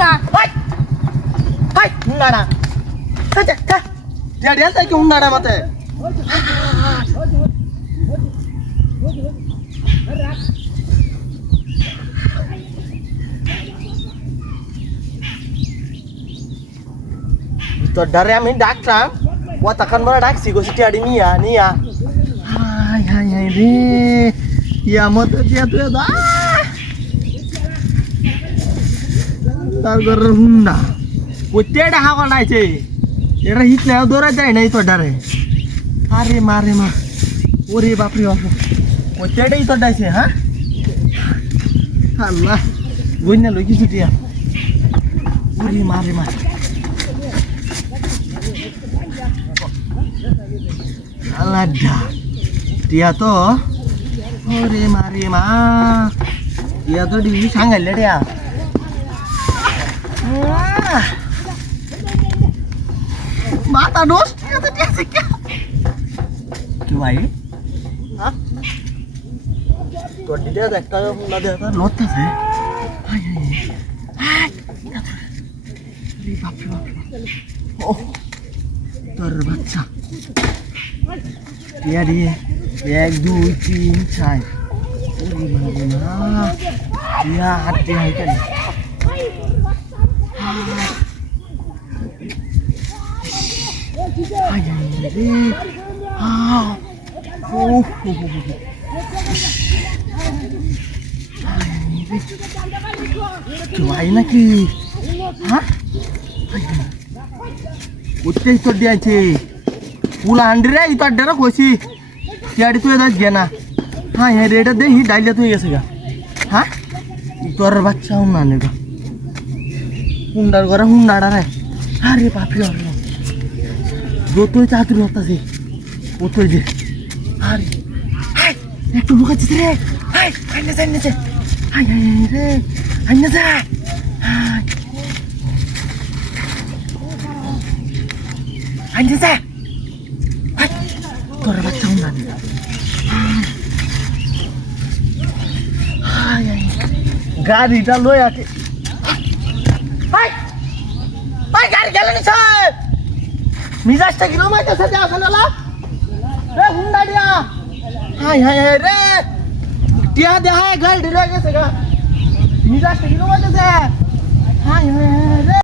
না high high হুন্ডাড়া আচ্ছা খা ড্যাডি আছে কি হুন্ডাড়া মতে তোর ডারে আমি ডাকলাম ও তখন বড় ডাকছি গো সিটিয়াড়ি নিয়া নিয়া হাই হাই হাই রে ইয়া মত দিয়া তুই দা তার ঘর হুন্ডা কোটেডা হাওয়া নাইছে এরা হিট না দৌড়া যায় নাই তোর ডারে আরে মারে মা ওরে বাপরে বাপ কোটেডাই তোর ডাইছে হ্যাঁ আল্লাহ বইনা লই কিছু টিয়া ওরে মারে মা আলাদা টিয়া তো ওরে মারে মা টিয়া তো ডিবি সাঙ্গাইলে টিয়া মাথা নষ্ট টিয়া টিয়া কি ভাই হ্যাঁ তোর দিদা একটা না দেখা লড়তেছে হাই হাই হাই রে বাপ রে বাপ ও তোর বাচ্চা টিয়া রে 1 2 3 4 ওরে বাবা না টিয়া হাতে হাই কেন হাই রে ও ভাই নাকি হ্যাঁ উঠতেই তোর দিয়েছে পুলা হান্ড্রে এই তোর ডেরা কইছি টিয়াড়ি তুই যাস গে না হ্যাঁ হ্যাঁ রেটা দে হি ডাইলে তুই গেছে গা হ্যাঁ তোর বাচ্চা হুন্ডা নেবে হুন্ডার ঘরে হুন্ডাটা রে আরে বাপরে যতই চাতুরি হতাছে ওতই যে আরে একটু ঢুকাচ্ছিস রে হাই আইনে যা আইনে যা হাই হাই রে আইনে যা হাই আইনে যা হাই তোর বাচ্চা হুন্ডা নেবে হাই হাই গাড়িটা লই আকে হাই হাই গাড়ি গেল নি সাহেব মিজাজটা কিলো মাইতে সাথে আসলে লা রে হুন্ডা দিয়া হাই হাই হাই রে টিয়া দে হাই গাড়ি ঢিলা গেছে গা মিজাজটা কিলো মাইতে